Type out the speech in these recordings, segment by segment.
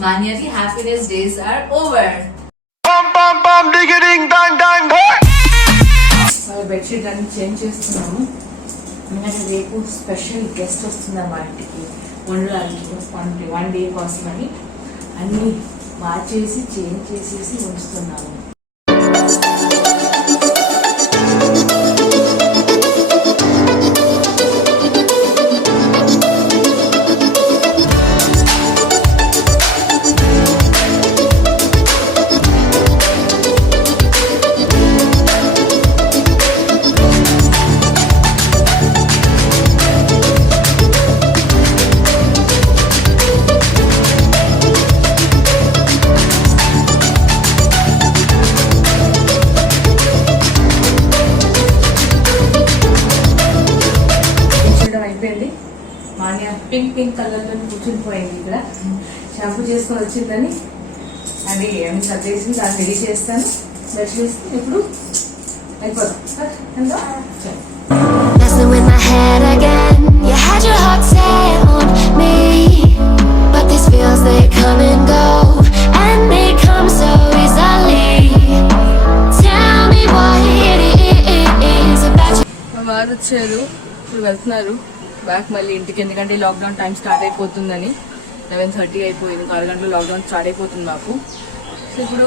Manyati happiness days are over. Bum bum bum digging dang dang boy. Bedsheet అన్ని change చేస్తున్నాము. ఎందుకంటే రేపు special guest వస్తున్నారు మా ఇంటికి వండడానికి 1 డే కోసమని అన్ని మార్చేసి చేంజ్ చేసేసి ఉంచుతున్నాము. మాన్య పింక్ కలర్లో కూర్చుని పోయింది. ఇక్కడ షాంపూ చేసుకొని వచ్చిందని అది అన్ని సర్దేసి దాన్ని రెడీ చేస్తాను. బెడ్షీట్స్ ఇప్పుడు అయిపోతాం. వారు వచ్చారు, ఇప్పుడు వెళ్తున్నారు బ్యాక్ మళ్ళీ ఇంటికి. ఎందుకంటే లాక్డౌన్ టైం స్టార్ట్ అయిపోతుందని 11:30 అయిపోయింది. 6 గంటలు లాక్డౌన్ స్టార్ట్ అయిపోతుంది మాకు. సో ఇప్పుడు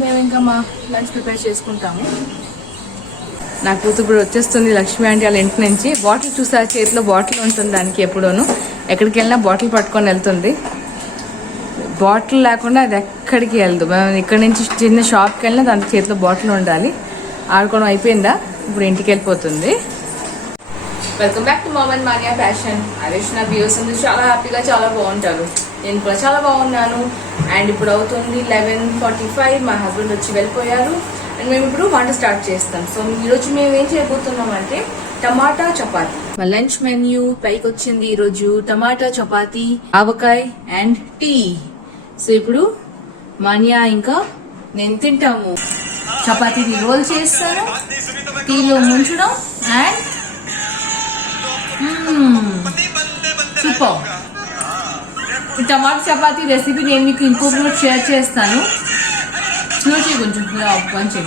మేము ఇంకా మా లంచ్ ప్రిపేర్ చేసుకుంటాము. నా కూతురు ఇప్పుడు వచ్చేస్తుంది లక్ష్మి ఆంటీ వాళ్ళ ఇంటి నుంచి. బాటిల్ చూసారు, చేతిలో బాటిల్ ఉంటుంది దానికి. ఎప్పుడూను ఎక్కడికి వెళ్ళినా బాటిల్ పట్టుకొని వెళ్తుంది. బాటిల్ లేకుండా అది ఎక్కడికి వెళ్దు. మేము ఇక్కడ నుంచి చిన్న షాప్కి వెళ్ళినా దాని చేతిలో బాటిల్ ఉండాలి. ఆడుకోవడం అయిపోయిందా, ఇప్పుడు ఇంటికి వెళ్ళిపోతుంది. Welcome back to మామన్ Manya fashion. Harish నా వ్యూస్ అందరూ చాలా హ్యాపీగా చాలా బాగుంటారు. నేను కూడా చాలా బాగున్నాను. అండ్ ఇప్పుడు అవుతుంది 11:45. మా హస్బెండ్ వచ్చి వెళ్ళిపోయారు. అండ్ మేము ఇప్పుడు వంట స్టార్ట్ చేస్తాం. సో ఈరోజు మేము ఏం చేయబోతున్నాం అంటే టమాటా చపాతీ. మా లంచ్ మెన్యూ పైకి వచ్చింది ఈరోజు. టమాటా చపాతీ, ఆవకాయ అండ్ టీ. సో ఇప్పుడు మాన్యా ఇంకా నేను తింటాము. చపాతీని రోల్ చేస్తాను, టీలో ముంచడం అండ్ సూపర్. ఈ టమాటా చపాతీ రెసిపీ నేను మీకు ఇంకొకటి షేర్ చేస్తాను. స్లో చేయి, కొంచెం కొంచెం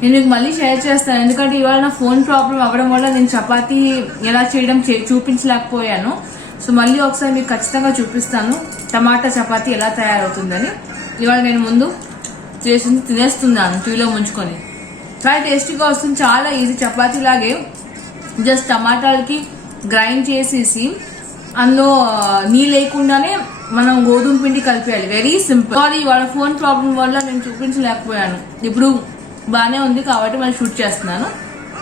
నేను మీకు మళ్ళీ షేర్ చేస్తాను. ఎందుకంటే ఇవాళ నా ఫోన్ ప్రాబ్లం అవ్వడం వల్ల నేను చపాతీ ఎలా చేయడం చూపించలేకపోయాను. సో మళ్ళీ ఒకసారి మీకు ఖచ్చితంగా చూపిస్తాను టమాటా చపాతీ ఎలా తయారవుతుందని. ఇవాళ నేను ముందు చేసింది తినేస్తున్నాను టీలో ముంచుకొని. చాలా టేస్టీగా వస్తుంది, చాలా ఈజీ. చపాతీ లాగే జస్ట్ టమాటాలకి గ్రైండ్ చేసేసి అందులో నీ లేకుండానే మనం గోధుమ పిండి కలిపేయాలి. Very simple. సారీ, వాళ్ళ ఫోన్ ప్రాబ్లం వల్ల నేను చూపించలేకపోయాను. ఇప్పుడు బాగానే ఉంది కాబట్టి మనం షూట్ చేస్తున్నాను.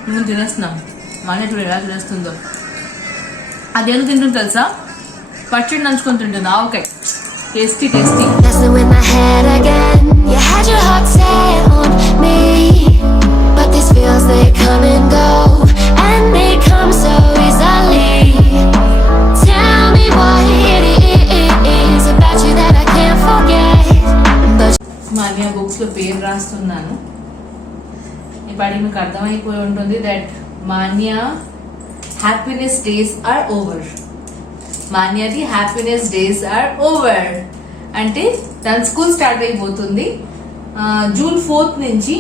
మేము తినేస్తున్నాను. మానే చూడు ఎలా తినేస్తుందో. అదేదో తింటుంది తెలుసా, పచ్చడి నంచుకొని తింటుంది. Okay, tasty tasty. Manya books లో పేరు రాస్తున్నాను. ఇప్పటికి మీకు అర్థమైపోయి ఉంటుంది that Manya happiness days are over. మాన్యాది హ్యాపీనెస్ డేస్ ఆర్ ఓవర్ అంటే తన స్కూల్ స్టార్ట్ అయిపోతుంది. June 4th నుంచి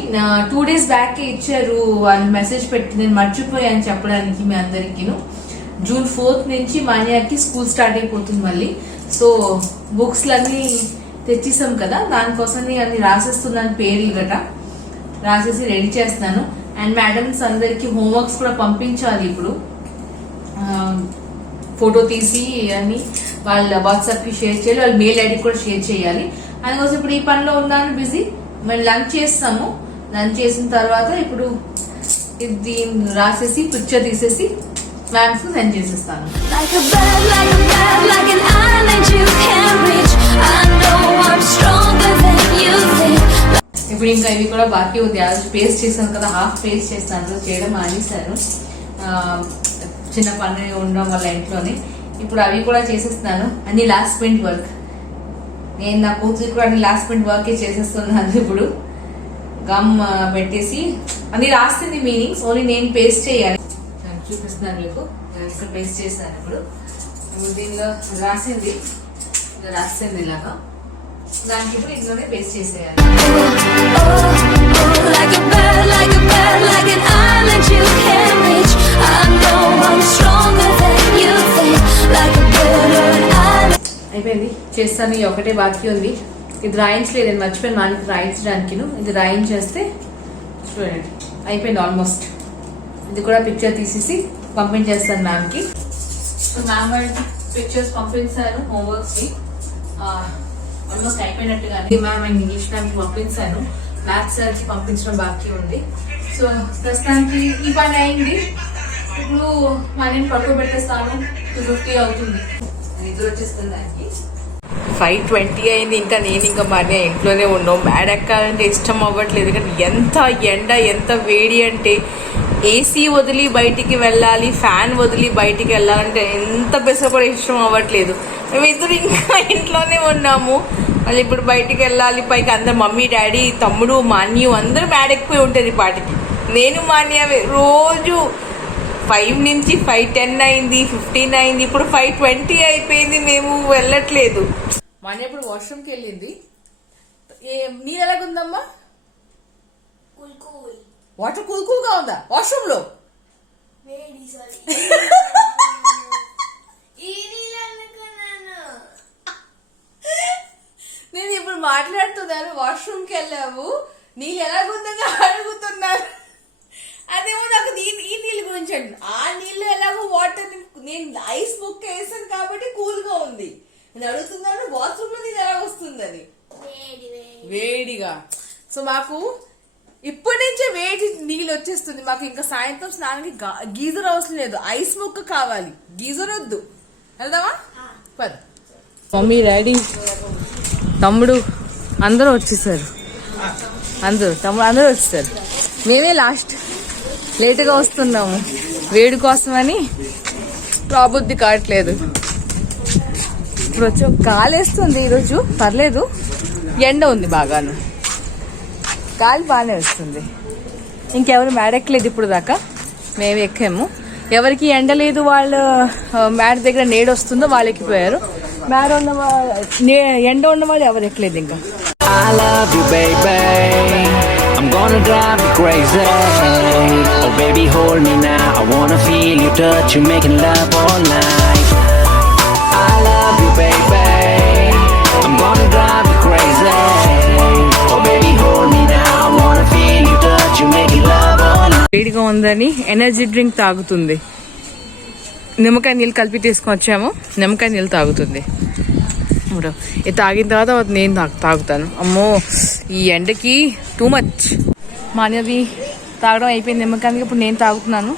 2 days బ్యాక్ ఇచ్చారు వాళ్ళు మెసేజ్ పెట్టి. నేను మర్చిపోయాను చెప్పడానికి మీ అందరికీ. June 4th నుంచి మాన్యాకి స్కూల్ స్టార్ట్ అయిపోతుంది మళ్ళీ. సో బుక్స్ అన్ని తెచ్చేసాం కదా, దానికోసం అన్ని రాసేస్తున్నాను. పేర్లు గట రాసేసి రెడీ చేస్తున్నాను. అండ్ మేడమ్స్ అందరికి హోంవర్క్స్ కూడా పంపించాలి. ఇప్పుడు ఫోటో తీసి అన్ని వాళ్ళ వాట్సాప్కి షేర్ చేయాలి, వాళ్ళ మెయిల్ ఐడి కూడా షేర్ చేయాలి. అందుకోసం ఇప్పుడు ఈ పనిలో ఉన్నాను, బిజీ. మరి లంచ్ చేస్తాము. లంచ్ చేసిన తర్వాత ఇప్పుడు ఇది రాసేసి పిక్చర్ తీసేసి మ్యామ్స్ కు సెండ్ చేసేస్తాను. ఇప్పుడు ఇంకా ఇవి కూడా బాకీ ఉంది. పేస్ట్ చేశాను కదా, హాఫ్ పేస్ట్ చేస్తాను, చేయడం మానేశాను. చిన్న పని ఉండడం వల్ల ఇంట్లోనే. ఇప్పుడు అవి కూడా చేసేస్తున్నాను. అన్ని లాస్ట్ మినిట్ వర్క్. నేను నా కూతురికి కూడా అన్ని లాస్ట్ మినిట్ వర్కే చేసేస్తున్నాను. ఇప్పుడు గమ్ పెట్టేసి అన్ని రాస్తుంది మీనింగ్స్, ఓన్లీ నేను పేస్ట్ చేయాలి. చూపిస్తున్నాను మీకు. ఇక్కడ పేస్ట్ చేస్తాను. ఇప్పుడు దీనిలో రాసింది ఇలా రాస్తుంది ఇలాగా. దానికి ఇప్పుడు ఇంట్లోనే పేస్ట్ చేసేయాలి. Like a bird, like an island you can reach. I know I'm stronger than you think. Like a bird or an island. అయిపోయింది, చేస్తాను. ఈ ఒకటే బాకీ ఉంది. ఇది రాయించలేదు, నేను మర్చిపోయాను మనకి రాయించడానికి. ఇది రాయించేస్తే చూడండి అయిపోయింది ఆల్మోస్ట్. ఇది కూడా పిక్చర్ తీసేసి పంపించేస్తాను మ్యామ్కి. సో మ్యామ్ వాళ్ళకి పిక్చర్స్ పంపించాను హోంవర్క్స్కి. ఆల్మోస్ట్ అయిపోయినట్టుగానే మ్యామ్ అండ్ ఇంగ్లీష్ మ్యామ్కి పంపించాను. మ్యాథ్స్ సార్కి పంపించడం బాకీ ఉంది. సో ప్రస్తుతానికి ఈ పని అయింది. ఇప్పుడు మా నేను పడుకోబెట్టేస్తాను. 2:50 అవుతుంది. నిద్ర వచ్చేస్తుంది దానికి. 5:20 అయింది. ఇంకా నేను మా అన్నయ్య ఇంట్లోనే ఉన్నాం. మ్యాడ్ ఎక్కాలంటే ఇష్టం అవ్వట్లేదు. కానీ ఎంత ఎండ, ఎంత వేడి అంటే ఏసీ వదిలి బయటికి వెళ్ళాలి, ఫ్యాన్ వదిలి బయటికి వెళ్ళాలంటే ఎంత పెసర కూడా ఇష్టం అవ్వట్లేదు. మేమిద్దరు ఇంకా ఇంట్లోనే ఉన్నాము. మళ్ళీ ఇప్పుడు బయటికి వెళ్ళాలి పైకి. అందరు మమ్మీ, డాడీ, తమ్ముడు, మా అన్నయ్య అందరూ మ్యాడ్ ఎక్కువ ఉంటుంది ఈ పాటికి. నేను మా అన్నయ్య రోజు 5 నుంచి 5:10 అయింది, 15 అయింది, ఇప్పుడు 5:20 అయిపోయింది. మేము వెళ్ళట్లేదు. మా అన్నయ్య ఇప్పుడు వాష్రూమ్కి వెళ్ళింది. నీరు ఎలాగుందమ్మా? వాటర్ కూల్గా ఉందా వాష్రూమ్ లో? నేను ఇప్పుడు మాట్లాడుతున్నాను, వాష్రూమ్కి వెళ్ళాము, నీళ్ళు ఎలాగుందని అడుగుతున్నాను. అదేమో నాకు ఈ నీళ్ళ గురించి అండి. ఆ నీళ్ళు ఎలాగో వాటర్ నేను ఐస్ బుక్ వేసాను కాబట్టి కూల్ గా ఉంది. నేను అడుగుతున్నాను బాత్రూమ్ లో నీళ్ళు ఎలా వస్తుందని. వేడిగా. సో మాకు ఇప్పటి నుంచే వేడి నీళ్ళు వచ్చేస్తుంది. మాకు ఇంకా సాయంత్రం స్నానానికి గీజర్ అవసరం లేదు, ఐస్ ముక్క కావాలి. గీజర్ వద్దు. వెళ్దామా? పద. మమ్మీ, డాడీ, తమ్ముడు అందరూ వచ్చేసారు. అందరూ వచ్చేసారు. మేమే లాస్ట్ లేటుగా వస్తున్నాము. వేడి కోసమని రాబుద్ది కావట్లేదు. ఇప్పుడు వచ్చి గాలేస్తుంది. ఈరోజు పర్లేదు, ఎండ ఉంది బాగాను. గాలి బాగానే వస్తుంది. ఇంకెవరు మేడెక్కలేదు ఇప్పుడు దాకా. మేము ఎక్కాము. ఎవరికి ఎండ లేదు, వాళ్ళు మేడ దగ్గర నీడ వస్తుందో వాళ్ళు ఎక్కిపోయారు. మేడ ఉన్న ఎండ ఉన్న వాళ్ళు ఎవరు ఎక్కలేదు ఇంకా. I love you, baby. I'm gonna drive you crazy. Oh, baby, hold me now. I wanna feel you touch you, making love all night. I love you, baby. I'm gonna drive you crazy. Oh, baby, hold me now. I wanna feel you touch you, making love all night. వేడిగా ఉందని energy drink తాగుతుంది. నిమ్మకాయ నీళ్ళు కలిపి తీసుకొని వచ్చాము. నిమ్మకాయ నీళ్ళు తాగుతుంది. ఇది తాగిన తర్వాత నేను తాగుతాను. అమ్మో ఈ ఎండకి టూ మచ్. మానేది తాగడం అయిపోయింది నిమ్మకాయకి. ఇప్పుడు నేను తాగుతున్నాను.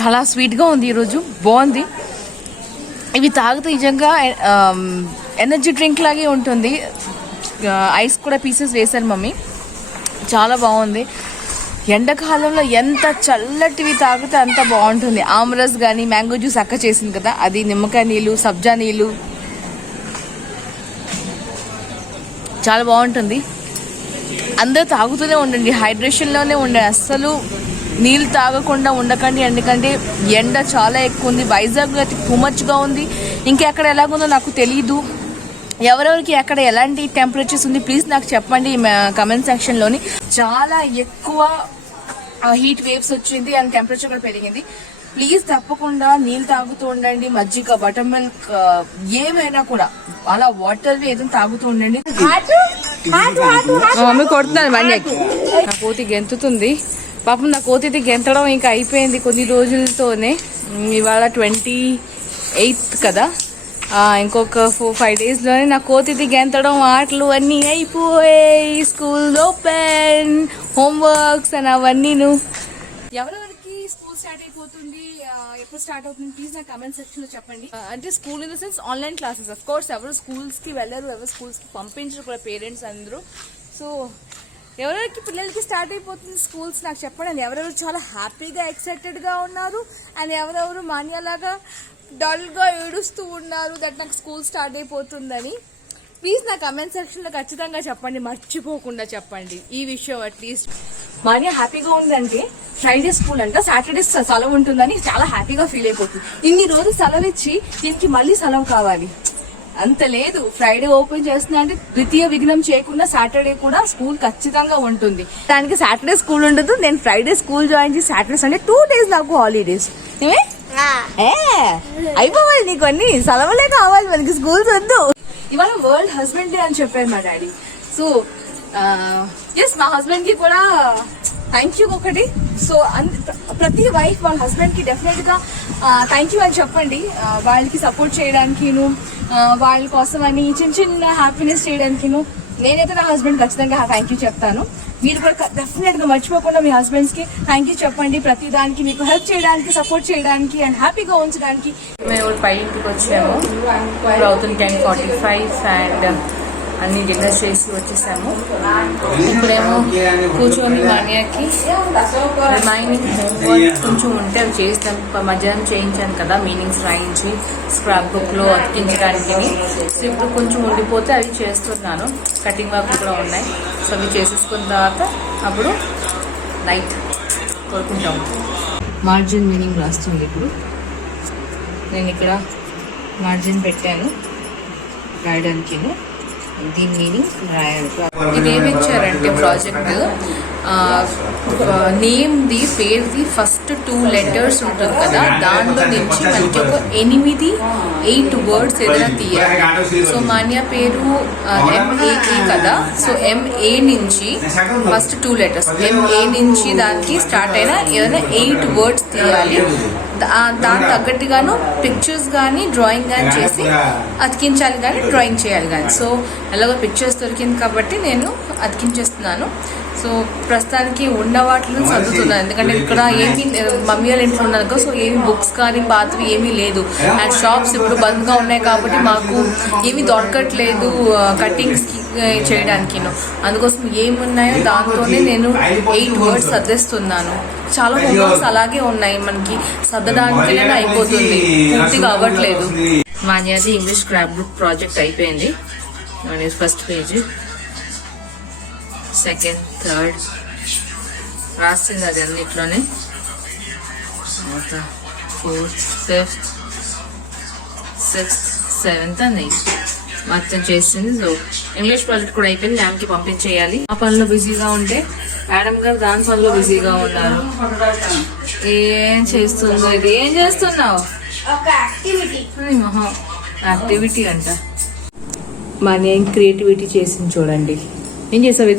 చాలా స్వీట్గా ఉంది ఈరోజు, బాగుంది. ఇవి తాగితే నిజంగా ఎనర్జీ డ్రింక్ లాగే ఉంటుంది. ఐస్ కూడా పీసెస్ వేశారు మమ్మీ, చాలా బాగుంది. ఎండాకాలంలో ఎంత చల్లటివి తాగితే అంత బాగుంటుంది. ఆమ్రస్ కానీ మ్యాంగో జ్యూస్ అక్క చేసింది కదా, అది, నిమ్మకాయ నీళ్ళు, సబ్జా నీళ్ళు, చాలా బాగుంటుంది. అందరూ తాగుతూనే ఉండండి, హైడ్రేషన్లోనే ఉండండి. అస్సలు నీళ్ళు తాగకుండా ఉండకండి. ఎందుకంటే ఎండ చాలా ఎక్కువ ఉంది. వైజాగ్లో టూ మచ్గా ఉంది. ఇంకెక్కడ ఎలాగుందో నాకు తెలీదు. ఎవరెవరికి ఎక్కడ ఎలాంటి టెంపరేచర్స్ ఉంది ప్లీజ్ నాకు చెప్పండి కమెంట్ సెక్షన్లోని. చాలా ఎక్కువ హీట్ వేవ్స్ వచ్చింది అండ్ టెంపరేచర్ కూడా పెరిగింది. ప్లీజ్ తప్పకుండా నీళ్ళు తాగుతూ ఉండండి. మజ్జిగ, బటర్ మిల్క్, ఏమైనా కూడా అలా వాటర్ ఏదైనా తాగుతూ ఉండండి. మమ్మీ కొడుతున్నాను బండికి. నా కోతి గెంతుతుంది పాపం. నా కోతి గెంతడం ఇంకా అయిపోయింది కొన్ని రోజులతోనే. ఇవాళ 28 కదా, ఇంకొక 4-5 డేస్లోనే నా కోతి గెంతడం, ఆటలు అన్నీ అయిపోయాయి. స్కూల్ ఓపెన్, హోంవర్క్స్ అని అవన్నీను. ఎవరెవరికి స్కూల్ స్టార్ట్ అయిపోతుంది, ఎప్పుడు స్టార్ట్ అవుతుంది ప్లీజ్ నా కమెంట్ సెక్షన్ లో చెప్పండి. అంటే school in the sense online classes. Of course ఎవరు స్కూల్స్ కి వెళ్ళరు, ఎవరు స్కూల్స్ కి పంపించరు కూడా పేరెంట్స్ అందరూ. సో ఎవరెవరికి పిల్లలకి స్టార్ట్ అయిపోతుంది స్కూల్స్ నాకు చెప్పండి. ఎవరెవరు చాలా హ్యాపీగా ఎక్సైటెడ్ గా ఉన్నారు అండ్ ఎవరెవరు మాన్యాలాగా డల్ గా ఏడుస్తూ ఉన్నారు దట్ నాకు స్కూల్ స్టార్ట్ అయిపోతుందని. ప్లీజ్ నా కమెంట్ సెక్షన్ లో ఖచ్చితంగా చెప్పండి, మర్చిపోకుండా చెప్పండి ఈ విషయం. అట్లీస్ట్ మాన్య హ్యాపీగా ఉందంటే ఫ్రైడే స్కూల్ అంట, సాటర్డే సెలవు ఉంటుందని చాలా హ్యాపీగా ఫీల్ అయిపోతుంది. ఇన్ని రోజులు సెలవు ఇచ్చి దీనికి మళ్ళీ సెలవు కావాలి అంత లేదు. ఫ్రైడే ఓపెన్ చేస్తున్నా అంటే ద్వితీయ విఘ్నం చేయకుండా సాటర్డే కూడా స్కూల్ ఖచ్చితంగా ఉంటుంది. దానికి సాటర్డే స్కూల్ ఉండదు, నేను ఫ్రైడే స్కూల్ జాయిన్ చేసి సాటర్డే సండే 2 days నాకు హాలిడేస్. అయిపోవాలి నీకు అన్ని సెలవులే కావాలి, మనకి స్కూల్స్ వద్దు. ఇవాళ వరల్డ్ హస్బెండ్ డే అని చెప్పారు మా డాడీ. సో ఎస్, మా హస్బెండ్ కి కూడా థ్యాంక్ యూ ఒకటి. సో ప్రతి వైఫ్ వాళ్ళ హస్బెండ్ కి డెఫినెట్ గా థ్యాంక్ యూ అని చెప్పండి. వాళ్ళకి సపోర్ట్ చేయడానికి, వాళ్ళ కోసం అని చిన్న చిన్న హ్యాపీనెస్ చేయడానికి నేనైతే నా హస్బెండ్ ఖచ్చితంగా థ్యాంక్ యూ చెప్తాను. మీరు కూడా డెఫినెట్ గా మర్చిపోకుండా మీ హస్బెండ్స్ కి థ్యాంక్ యూ చెప్పండి. ప్రతి దానికి మీకు హెల్ప్ చేయడానికి, సపోర్ట్ చేయడానికి అండ్ హ్యాపీగా ఉంచడానికి. మేము పై ఇంటికి వచ్చాము, ఇప్పుడు అవుతుంది 10:45 అండ్ అన్ని డిన్నర్ చేసి వచ్చేసాము. ఇప్పుడేమో కూర్చొని మాన్యాకి రిమైనింగ్ హోంవర్క్ కొంచెం ఉంటే అవి చేస్తాం. మధ్యాహ్నం చేయించాను కదా మీనింగ్స్ రాయించి స్క్రాప్ బుక్ లో అతికించడానికి. సో ఇప్పుడు కొంచెం ఉండిపోతే అవి చేస్తున్నాను. కటింగ్ వర్క్ కూడా ఉన్నాయి. సో అవి చేసేసుకున్న తర్వాత అప్పుడు నైట్ కోరుకుంటాం. మార్జిన్ మీనింగ్ రాస్తుంది. ఇప్పుడు నేను ఇక్కడ మార్జిన్ పెట్టాను రాయడానికి. దీని మీనింగ్ రాయాలి. ఇదేమి ఇచ్చారంటే ప్రాజెక్ట్ నేమ్ ది పేరుది ఫస్ట్ 2 letters ఉంటుంది కదా, దాంట్లో నుంచి మనకి ఒక 8 words ఏదైనా తీయాలి. సో మాన్యా పేరు MAE కదా, సో MA నుంచి ఫస్ట్ 2 letters MA నుంచి దానికి స్టార్ట్ అయిన ఏదైనా 8 words తీయాలి. దాని తగ్గట్టుగాను పిక్చర్స్ కానీ డ్రాయింగ్ కానీ చేసి అతికించాలి కానీ డ్రాయింగ్ చేయాలి కానీ. సో ఎలాగో పిక్చర్స్ దొరికింది కాబట్టి నేను అతికించేస్తున్నాను. సో ప్రస్తుతానికి ఉన్న వాటిని చదువుతున్నాను, ఎందుకంటే ఇక్కడ ఏమీ మమ్మీ వాళ్ళ ఇంట్లో ఉన్నాను కదా, సో ఏమి బుక్స్ కానీ పాతవి ఏమీ లేదు. అండ్ షాప్స్ ఇప్పుడు బంద్గా ఉన్నాయి కాబట్టి మాకు ఏమీ దొరకట్లేదు కటింగ్స్ చేయడానికి. అందుకోసం ఏమున్నాయో దాంతోనే నేను 8 words సర్దేస్తున్నాను. చాలా హోంవర్క్స్ అలాగే ఉన్నాయి, మనకి సర్దడానికి అయిపోతుంది, పూర్తిగా అవ్వట్లేదు. మాన్యాది ఇంగ్లీష్ స్క్రాప్ బుక్ ప్రాజెక్ట్ అయిపోయింది. ఫస్ట్ పేజ్, సెకండ్, థర్డ్ రాసింది అది అన్నిట్లోనే. 4th, 5th, 6th, 7th and 8th మొత్తం చేసింది. సో ఇంగ్లీష్ ప్రాజెక్ట్ కూడా అయిపోయింది, మ్యామ్కి పంపించేయాలి. ఆ పనిలో బిజీగా ఉంటే మేడం గారు దాని పనిలో బిజీగా ఉన్నారు. ఏం చేస్తుందో ఇది, ఏం చేస్తున్నావు? యాక్టివిటీ అంట. మనీ క్రియేటివిటీ చేసింది చూడండి. ఏం చేసావు?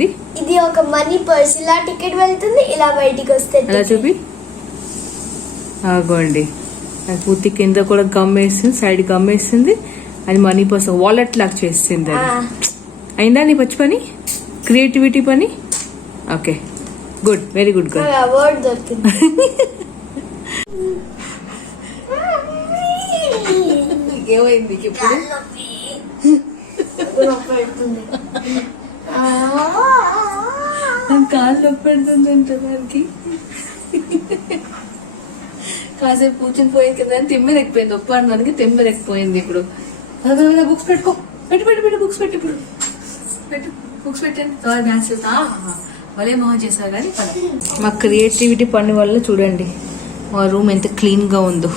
ఇది ఒక మనీ పర్స్, ఇలా టికెట్ వెళ్తుంది, ఇలా బయటికి వస్తే అలా చూపి. ఆగోండి, అది పూర్తి కింద కూడా గమ్ వేసింది, సైడ్ గమ్ వేసింది. అది మనీ పర్స్ వాలెట్ లాగా చేసింది. అది అయిందా నీ పచ్చి పని, క్రియేటివిటీ పని? Okay, good, very good girl. Award దొరికింది. ఏమైంది ఇప్పుడు? కాలు నొప్పి పెడుతుంది అంట దానికి. కాసేపు కూర్చొని పోయింది కదా అని తిమ్మెరెక్కిపోయింది. ఒప్పడానికి తిమ్మెరెక్కిపోయింది. ఇప్పుడు బుక్స్ పెట్టుకో, పెట్టు బుక్స్ పెట్టి, ఇప్పుడు పెట్టు బుక్స్ పెట్టండి. మ్యాథ్స్ భలే మొహం చేశారు కానీ. మా క్రియేటివిటీ పని వల్ల చూడండి మా రూమ్ ఎంత క్లీన్గా ఉందో.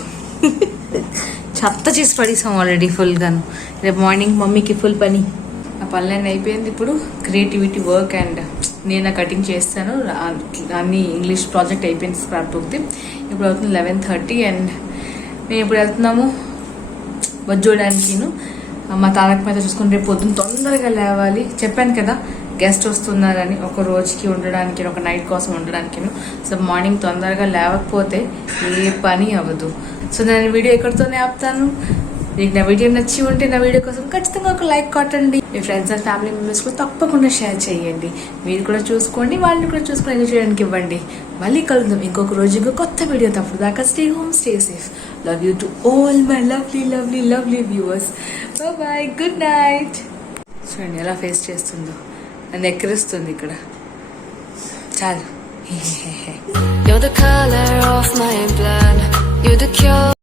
చెత్త చేసి పడేసాం ఆల్రెడీ ఫుల్గాను. రేపు మార్నింగ్ మమ్మీకి ఫుల్ పని. ఆ పనులన్నీ అయిపోయింది. ఇప్పుడు క్రియేటివిటీ వర్క్ అండ్ నేను కటింగ్ చేస్తాను. అన్ని ఇంగ్లీష్ ప్రాజెక్ట్ అయిపోయింది స్క్రాప్ బుక్ది. ఇప్పుడు అవుతుంది 11:30 అండ్ మేము ఇప్పుడు వెళ్తున్నాము వజ్జోడానికి. మా తారక మీద చూసుకుని రేపు పొద్దున్న తొందరగా లేవాలి. చెప్పాను కదా గెస్ట్ వస్తున్నారని, ఒక రోజుకి ఉండడానికి, ఒక నైట్ కోసం ఉండడానికి. సో మార్నింగ్ తొందరగా లేవకపోతే ఏ పని అవ్వదు. సో నేను వీడియో ఎక్కడితోనే ఆపుతాను. మీకు నా వీడియో నచ్చి ఉంటే నా వీడియో కోసం ఖచ్చితంగా ఒక లైక్ కొట్టండి. మీ ఫ్రెండ్స్ అండ్ ఫ్యామిలీ మెంబర్స్ కూడా తప్పకుండా షేర్ చేయండి. మీరు కూడా చూసుకోండి, వాళ్ళని కూడా చూసుకొని ఎంజాయ్ చేయడానికి ఇవ్వండి. మళ్ళీ కలుద్దాం ఇంకొక రోజు ఇంకో కొత్త వీడియో. తప్పుడు దాకా stay home, stay safe. Love you to all my lovely lovely lovely viewers. Bye, good night. చూడండి ఎలా ఫేస్ చేస్తుందో, నన్ను ఎక్కిరిస్తుంది ఇక్కడ. చాలు. You're the color of my blood. You're the cure.